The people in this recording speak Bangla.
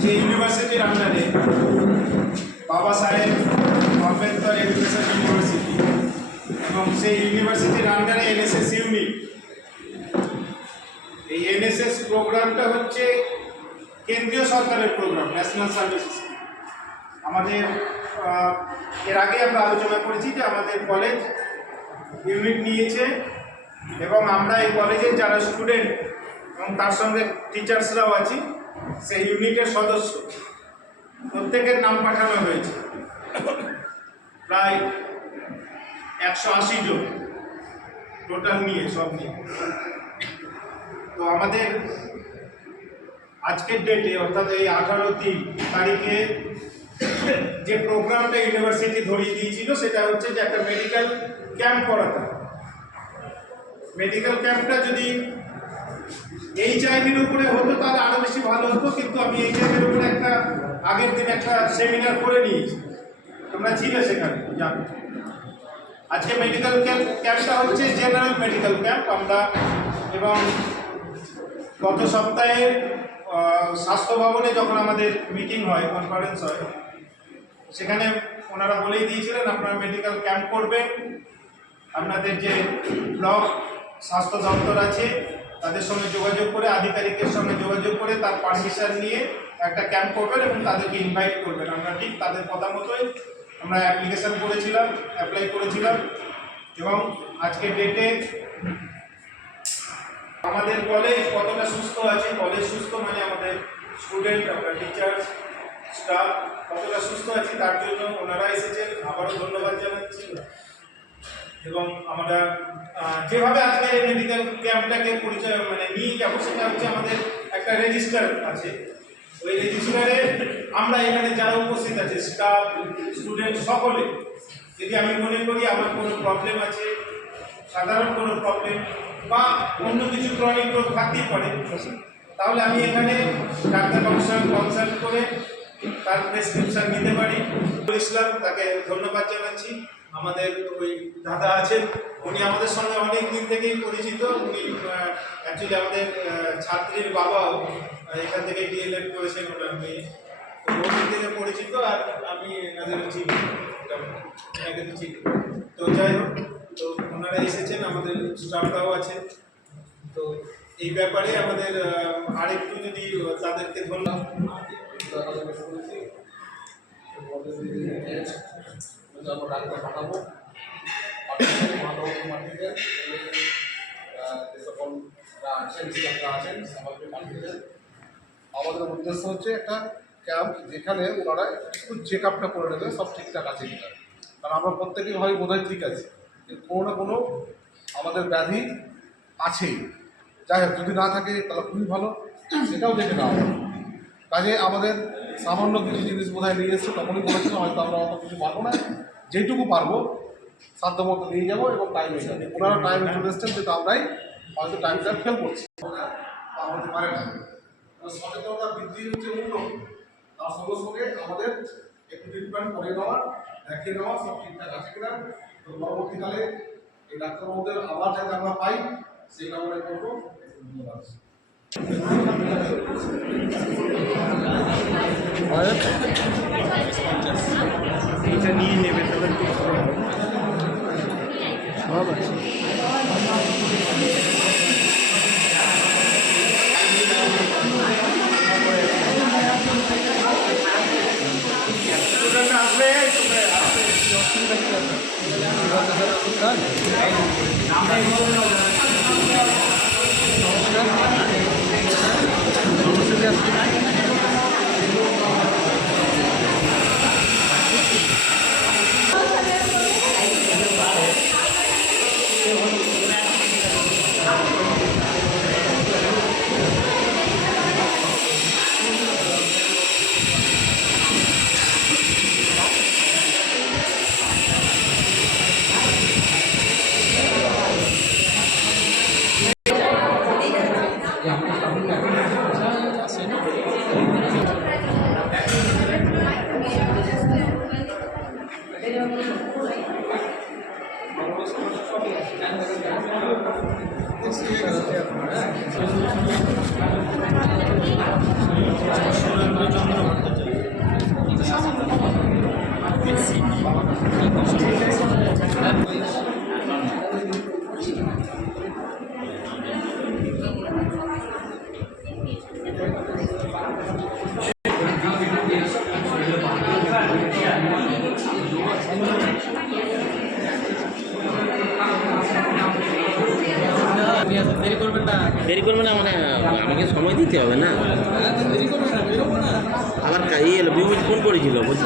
যে ইউনিভার্সিটির আন্ডারে বাবা সাহেব আম্বেদকর এডুকেশন ইউনিভার্সিটি এবং সেই ইউনিভার্সিটির আন্ডারে এনএসএস ইউনিট। এই এনএসএস প্রোগ্রামটা হচ্ছে কেন্দ্রীয় সরকারের প্রোগ্রাম, ন্যাশনাল সার্ভিস স্কিম। আমাদের এর আগে আমরা আলোচনা করেছি যে আমাদের কলেজ ইউনিট নিয়েছে এবং আমরা এই কলেজের যারা স্টুডেন্ট এবং তার সঙ্গে টিচার্সরাও আছি, সেই ইউনিটের সদস্য প্রত্যেকের নাম পাঠানো হয়েছে, প্রায় 180 জন টোটাল নিয়ে, সব নিয়ে। তো আমাদের আজকের ডেটে অর্থাৎ এই 18 তারিখে যে প্রোগ্রামটা ইউনিভার্সিটি ধরিয়ে দিয়েছিল সেটা হচ্ছে যে একটা মেডিকেল ক্যাম্প করাতে। মেডিকেল ক্যাম্পটা যদি এইচআইভির উপরে হতো তাহলে আরও বেশি ভালো হতো, কিন্তু আমি এইচআইভির উপরে একটা আগের দিন একটা সেমিনার করে নিয়েছি, তোমরা ছিলে সেখানে, জানো। আজকে মেডিকেল ক্যাম্পটা হচ্ছে জেনারেল মেডিকেল ক্যাম্প। আমরা এবং গত সপ্তাহে স্বাস্থ্য ভবনে যখন আমাদের মিটিং হয়, কনফারেন্স হয়, সেখানে ওনারা বলেই দিয়েছিলেন আপনারা মেডিকেল ক্যাম্প করবেন। আপনাদের যে ব্লক স্বাস্থ্য দপ্তর আছে তাদের সঙ্গে যোগাযোগ করে, আধিকারিকের সঙ্গে যোগাযোগ করে তার পারমিশন নিয়ে একটা ক্যাম্প করবেন এবং তাদেরকে ইনভাইট করবেন। আমরা ঠিক তাদের কথা মতোই আমরা অ্যাপ্লিকেশন করেছিলাম, অ্যাপ্লাই করেছিলাম এবং আজকের ডেটে আমাদের কলেজ কতটা সুস্থ আছে, কলেজ সুস্থ মানে আমাদের স্টুডেন্ট, আমরা টিচার্স, স্টাফ কতটা সুস্থ আছি তার জন্য ওনারা এসেছেন, আবারও ধন্যবাদ জানাচ্ছি। এবং আমরা যেভাবে আজকে মেডিকেল ক্যাম্পটাকে পরিচয় নিয়ে যাবো সেটা হচ্ছে আমাদের একটা রেজিস্টার আছে। ওই রেজিস্টারে আমরা এখানে যারা উপস্থিত আছে স্টাফ, স্টুডেন্ট সকলে, যদি আমি মনে করি আমার কোনো প্রবলেম আছে, সাধারণ কোনো প্রবলেম বা অন্য কিছু ক্রনিক রোগ থাকতেই পারে, তাহলে আমি এখানে ডাক্তারবাবুর সঙ্গে কনসাল্ট করে তার প্রেসক্রিপশন নিতে পারি। ইসলাম, তাকে ধন্যবাদ জানাচ্ছি। আমাদের ওই দাদা আছেন, উনি আমাদের সঙ্গে অনেক দিন থেকেই পরিচিত। উনি অ্যাকচুয়ালি আমাদের ছাত্রীর বাবাও এখান থেকে ডিএলএড করেছেন, ওনার মেয়ে, তো ওদিক থেকে পরিচিত। আর আমি এনাদের চিনি, এনাকে তো চিনি। তো যাই হোক, তো ওনারা এসেছেন, আমাদের স্টাফরাও আছেন। তো এই ব্যাপারে আমাদের আরেকটু যদি তাদেরকে ধন্যবাদ আমরা ডাক্তার পাঠাবো মাটিতে যে সকলরা আছেন, স্টাফরা আছেন, সবাইকে পাঠিয়ে। আমাদের উদ্দেশ্য হচ্ছে একটা ক্যাম্প যেখানে ওনারা একটু চেক আপটা করে নেবে সব ঠিকঠাক আছে কিনা। কারণ আমরা প্রত্যেকেই হয় বোধহয় ঠিক আছে, কিন্তু কোনো না কোনো আমাদের ব্যাধি আছেই। যাই হোক, যদি না থাকে তাহলে খুবই ভালো, সেটাও দেখে নেওয়া হবে। কাজে আমাদের সামান্য কিছু জিনিস বোধহয় নিয়ে এসছে, তখনই বলেছিলাম হয়তো আমরা অত কিছু পারবো না, যেটুকু পারবো সাধ্য মতো নিয়ে যাবো এবং টাইমে যাবো। ওনারা টাইমে চলে এসছেন, কিন্তু আমরাই হয়তো টাইমটা ফেল করছি, হতে পারে না। সচেতনতা বৃদ্ধি হচ্ছে মূল, তার সঙ্গে সঙ্গে আমাদের একটু ট্রিটমেন্ট করে নেওয়া, দেখিয়ে নেওয়া সব ঠিকঠাক আছে কিনা। তো পরবর্তীকালে এই ডাক্তারবাবুদের আবার যাতে আমরা পাই সেই কামনা করবো। ধন্যবাদ। এইটা নিয়ে নেবে তাহলে সব আছে। আসবে দেরি করবে না মানে আমাকে সময় দিতে হবে না আবার ইয়ে এলো বিমল ফোন করেছিল বলছি